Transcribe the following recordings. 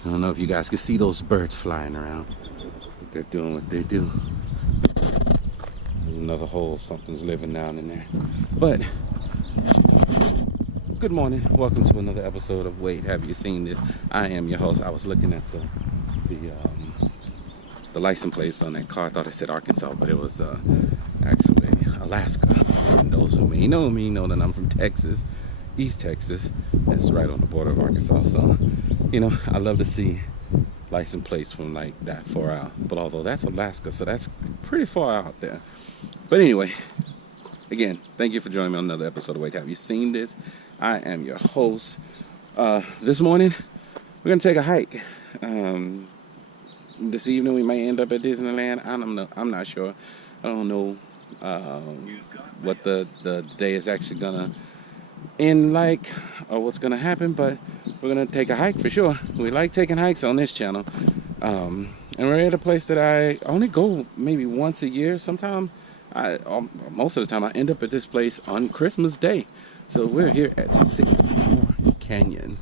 I don't know if you guys can see those birds flying around, but they're doing what they do. There's another hole, something's living down in there. But good morning, welcome to another episode of Wait, Have You Seen This? I am your host. I was looking at the license plates on that car. I thought it said Arkansas, but it was actually Alaska. And those who may know me know that I'm from Texas, East Texas. It's right on the border of Arkansas. So, you know, I love to see license plates from like that far out. But although that's Alaska, so that's pretty far out there. But anyway, again, thank you for joining me on another episode of Wait, Have You Seen This? I am your host. This morning, we're gonna take a hike. This evening we may end up at Disneyland. I'm not sure. I don't know what the day is actually gonna end like, or what's gonna happen, but we're gonna take a hike for sure. We like taking hikes on this channel, and we're at a place that I only go maybe once a year. Sometimes most of the time I end up at this place on Christmas Day. So we're here at Sycamore Canyon.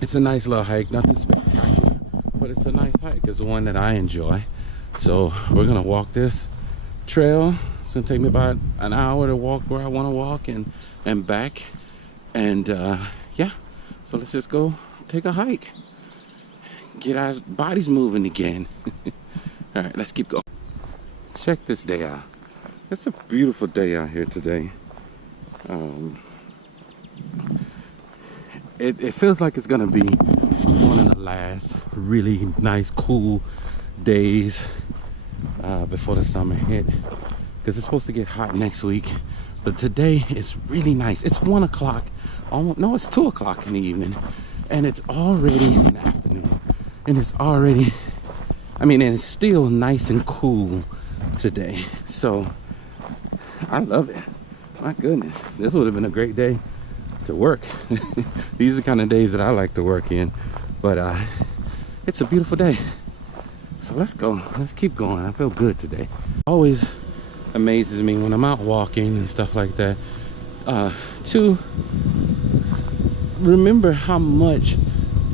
It's a nice little hike, nothing spectacular, but it's a nice hike. It's the one that I enjoy. So we're gonna walk this trail. It's gonna take me about an hour to walk where I want to walk and back. And yeah, so let's just go take a hike, get our bodies moving again. All right, let's keep going. Check this day out. It's a beautiful day out here today. It feels like it's gonna be one of the last really nice, cool days before the summer hit, because it's supposed to get hot next week. But today it's really nice. It's 1 o'clock, almost, no, it's 2 o'clock in the evening, and it's already in the afternoon, and it's already, and it's still nice and cool today. So I love it. My goodness, this would have been a great day to work. These are the kind of days that I like to work in, but it's a beautiful day. So let's go, let's keep going. I feel good today. Always amazes me when I'm out walking and stuff like that, to remember how much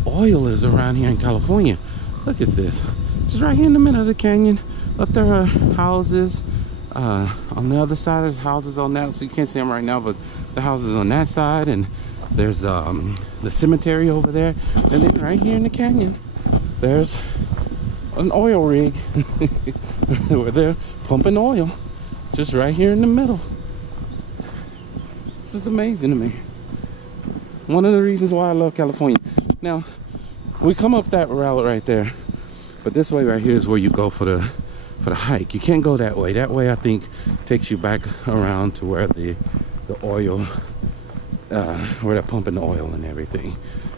oil is around here in California. Look at this, just right here in the middle of the canyon. Up there are houses. On the other side, there's houses on that, so you can't see them right now, but the houses on that side, and there's the cemetery over there, and then right here in the canyon, there's an oil rig where they're pumping oil, just right here in the middle. This is amazing to me. One of the reasons why I love California. Now, we come up that route right there, but this way right here is where you go for the hike. You can't go that way. That way, I think, takes you back around to where the oil, where they're pumping the oil and everything.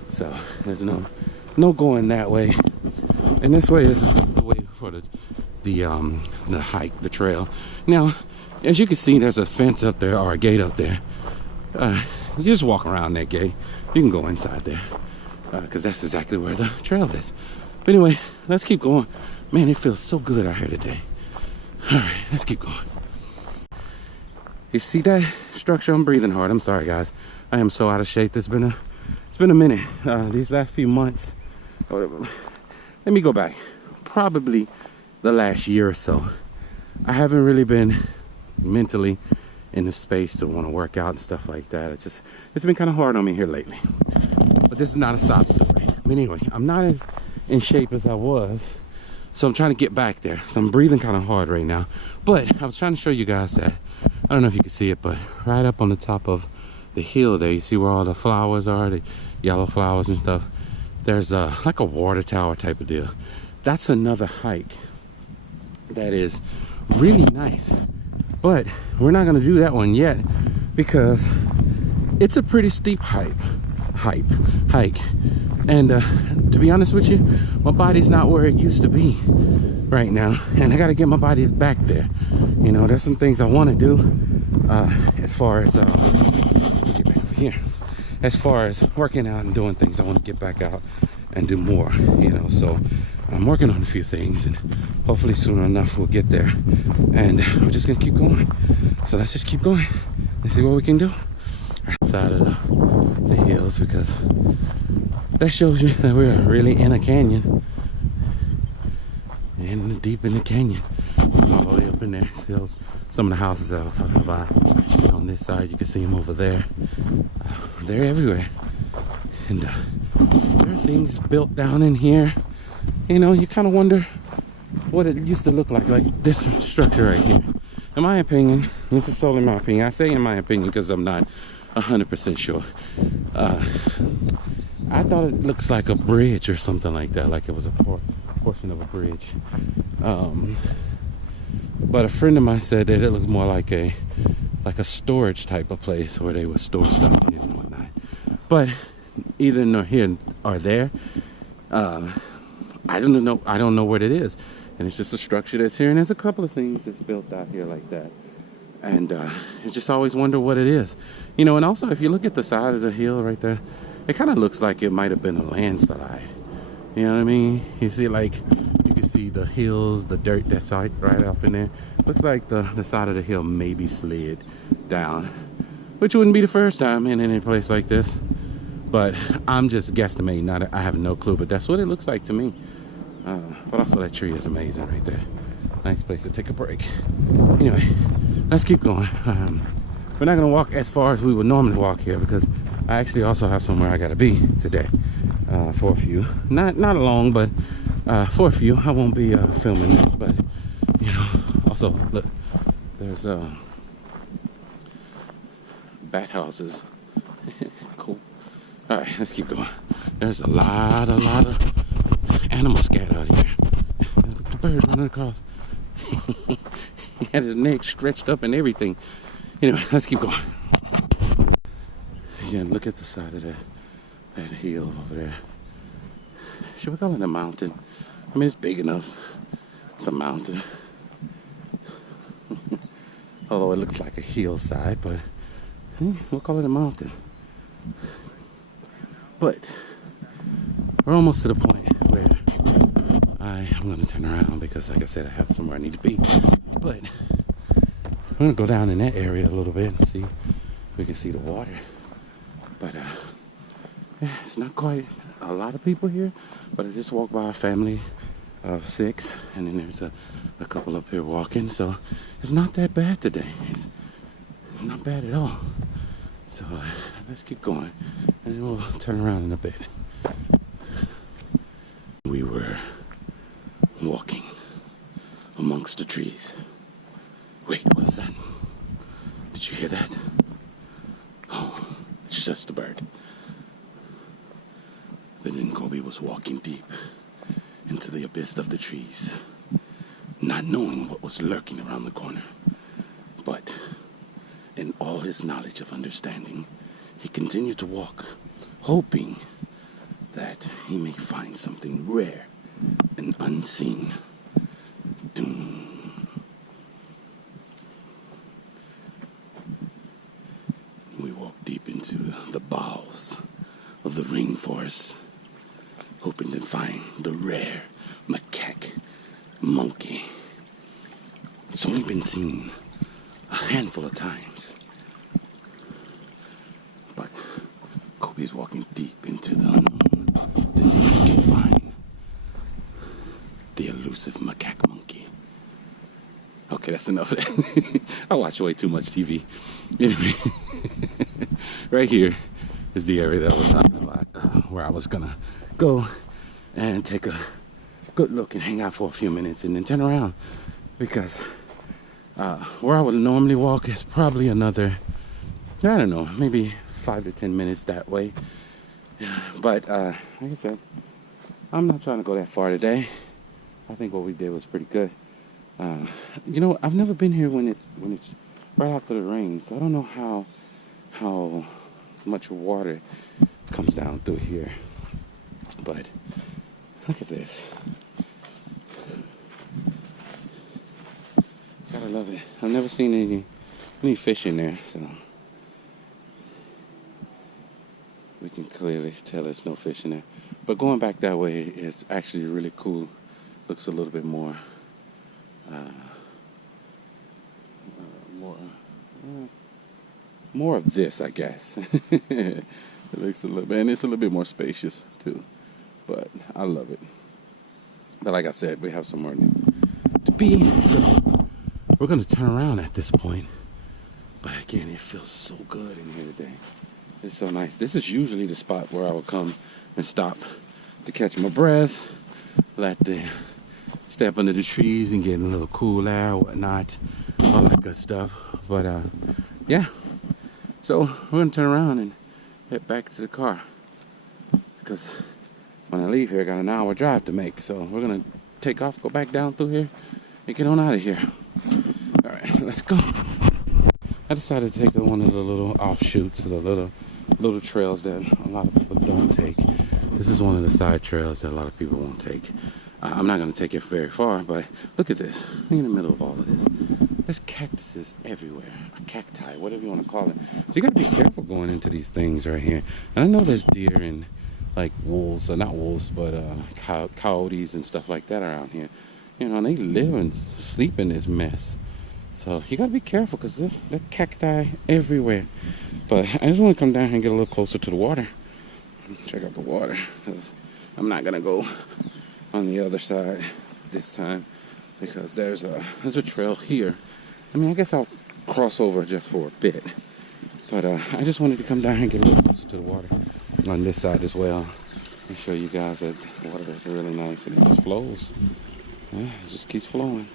So there's no going that way. And this way is the way for the hike, the trail. Now, as you can see, there's a fence up there, or a gate up there. You just walk around that gate. You can go inside there, because that's exactly where the trail is. But anyway, let's keep going. Man, it feels so good out here today. All right, let's keep going. You see that structure? I'm breathing hard. I'm sorry, guys. I am so out of shape. It's been a minute. These last few months. Let me go back. Probably the last year or so. I haven't really been mentally in the space to want to work out and stuff like that. It's been kind of hard on me here lately. But this is not a sob story. But anyway, I'm not as in shape as I was. So I'm trying to get back there. So I'm breathing kind of hard right now. But I was trying to show you guys that, I don't know if you can see it, but right up on the top of the hill there, you see where all the flowers are, the yellow flowers and stuff. There's like a water tower type of deal. That's another hike that is really nice. But we're not gonna do that one yet, because it's a pretty steep hike. And to be honest with you, my body's not where it used to be right now, and I got to get my body back there. You know, there's some things I want to do as far as get back over here. As far as working out and doing things, I want to get back out and do more. You know, so I'm working on a few things, and hopefully soon enough we'll get there. And we're just gonna keep going. So let's just keep going and see what we can do. Side of the hills, because that shows you that we're really in a canyon. And deep in the canyon. All the way up in there. Still, some of the houses that I was talking about on this side, you can see them over there. They're everywhere. And there are things built down in here. You know, you kind of wonder what it used to look like this structure right here. In my opinion, this is solely my opinion. I say in my opinion because I'm not 100% sure. I thought it looks like a bridge or something like that, like it was a portion of a bridge. But a friend of mine said that it looked more like a storage type of place where they would store stuff in and whatnot. But either nor here or there, I don't know what it is. And it's just a structure that's here, and there's a couple of things that's built out here like that. And you just always wonder what it is. You know, and also if you look at the side of the hill right there, it kind of looks like it might have been a landslide. You know what I mean? You see, like, you can see the hills, the dirt that's right up in there. Looks like the side of the hill maybe slid down, which wouldn't be the first time in any place like this. But I'm just guesstimating. I have no clue, but that's what it looks like to me. But also that tree is amazing right there. Nice place to take a break. Anyway, let's keep going. We're not gonna walk as far as we would normally walk here because I actually also have somewhere I gotta be today for a few. Not long, but for a few. I won't be filming it, but you know. Also, look, there's bat houses. Cool. All right, let's keep going. There's a lot of animal scat out here. Look at the bird running across. He had his neck stretched up and everything. Anyway, let's keep going. Again, look at the side of that hill over there. Should we call it a mountain? I mean, it's big enough. It's a mountain. Although it looks like a hillside, but we'll call it a mountain. But we're almost to the point where I'm going to turn around because, like I said, I have somewhere I need to be. But I'm going to go down in that area a little bit and see if we can see the water. But it's not quite a lot of people here, but I just walked by a family of 6, and then there's a couple up here walking, so it's not that bad today. It's not bad at all. So let's keep going, and then we'll turn around in a bit. We were walking amongst the trees. Wait, what is that? Did you hear that? Oh, it's just a bird. But then Kobe was walking deep into the abyss of the trees, not knowing what was lurking around the corner. But in all his knowledge of understanding, he continued to walk, hoping that he may find something rare and unseen. We walked deep into the bowels of the rainforest, hoping to find the rare macaque monkey. It's only been seen a handful of times. But Kobe's walking deep into the unknown to see if he can find the elusive macaque monkey. Okay, that's enough of that. I watch way too much TV. Anyway, right here is the area that I was talking about, where I was gonna go and take a good look and hang out for a few minutes and then turn around, because where I would normally walk is probably another, I don't know, maybe 5 to 10 minutes that way. But like I said, I'm not trying to go that far today. I think what we did was pretty good. You know, I've never been here when it's right after the rain, so I don't know how much water comes down through here. But look at this. Gotta love it. I've never seen any fish in there, so we can clearly tell there's no fish in there. But going back that way is actually really cool. Looks a little bit more more of this, I guess. It looks a little bit, and it's a little bit more spacious too. But I love it. But like I said, we have somewhere to be, so we're gonna turn around at this point. But again, it feels so good in here today. It's so nice. This is usually the spot where I will come and stop to catch my breath, step under the trees and get a little cool air, whatnot, all that good stuff. But yeah, so we're gonna turn around and head back to the car because when I leave here, I got an hour drive to make. So we're gonna take off, go back down through here, and get on out of here. All right, let's go. I decided to take one of the little offshoots, the little trails that a lot of people don't take. This is one of the side trails that a lot of people won't take. I'm not going to take it very far, but look at this. We're in the middle of all of this. There's cactuses everywhere, or cacti, whatever you want to call it. So you got to be careful going into these things right here. And I know there's deer and like wolves, or not wolves, but coyotes and stuff like that around here. You know, and they live and sleep in this mess. So you got to be careful because there are cacti everywhere. But I just want to come down here and get a little closer to the water. Check out the water, because I'm not going to go on the other side this time because there's a trail here. I mean, I guess I'll cross over just for a bit, but I just wanted to come down here and get a little closer to the water on this side as well and show you guys that the water is really nice and it just flows. Yeah, it just keeps flowing.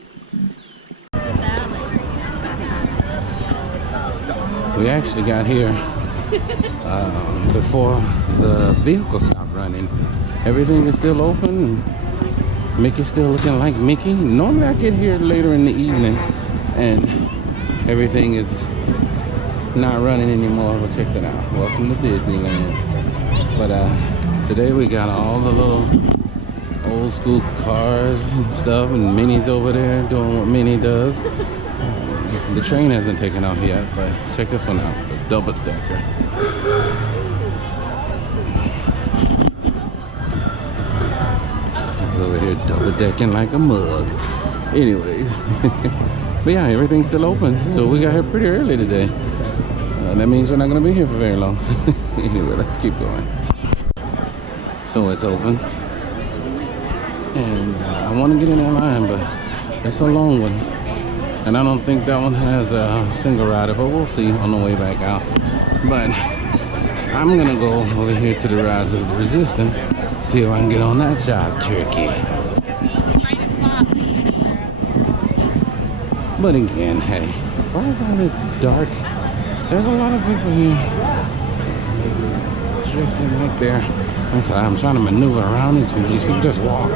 We actually got here before the vehicle stopped running. Everything is still open. Mickey's still looking like Mickey. Normally I get here later in the evening and everything is not running anymore. Well, check that out. Welcome to Disneyland. But today we got all the little old school cars and stuff and Minnie's over there doing what Minnie does. The train hasn't taken off yet, but check this one out. The double decker. Over here double decking like a mug. Anyways, but yeah, everything's still open, so we got here pretty early today. That means we're not going to be here for very long. Anyway, let's keep going. So it's open, and I want to get in that line, but it's a long one, and I don't think that one has a single rider, but we'll see on the way back out. But I'm gonna go over here to the Rise of the Resistance, see if I can get on that side turkey. But again, hey, why is all this dark? There's a lot of people here dressed in like there. I'm sorry, I'm trying to maneuver around these people. These people just walk.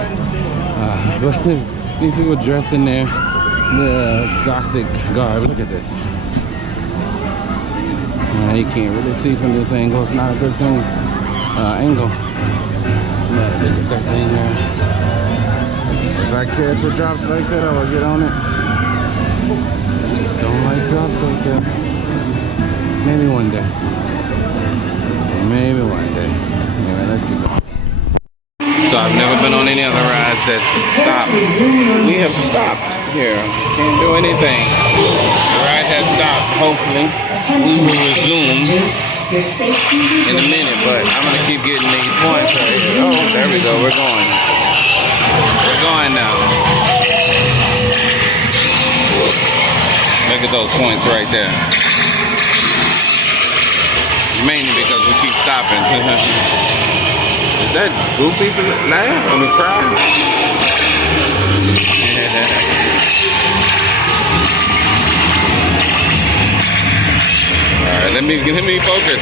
But these people dressed in the Gothic garb. Look at this. You can't really see from this angle. It's not a good angle. But look at that thing there. If I catch what drops like that, I will get on it. I just don't like drops like that. Maybe one day. Maybe one day. Anyway, let's keep going. So I've never been on any other rides that stopped. We have stopped here. Can't do anything. The ride has stopped. Hopefully, we will resume in a minute, but I'm gonna keep getting these points right here. Oh, there we go. We're going. We're going now. Look at those points right there. Mainly because we keep stopping. Is that Goofy's laugh? I mean, cry? All right, let me focus.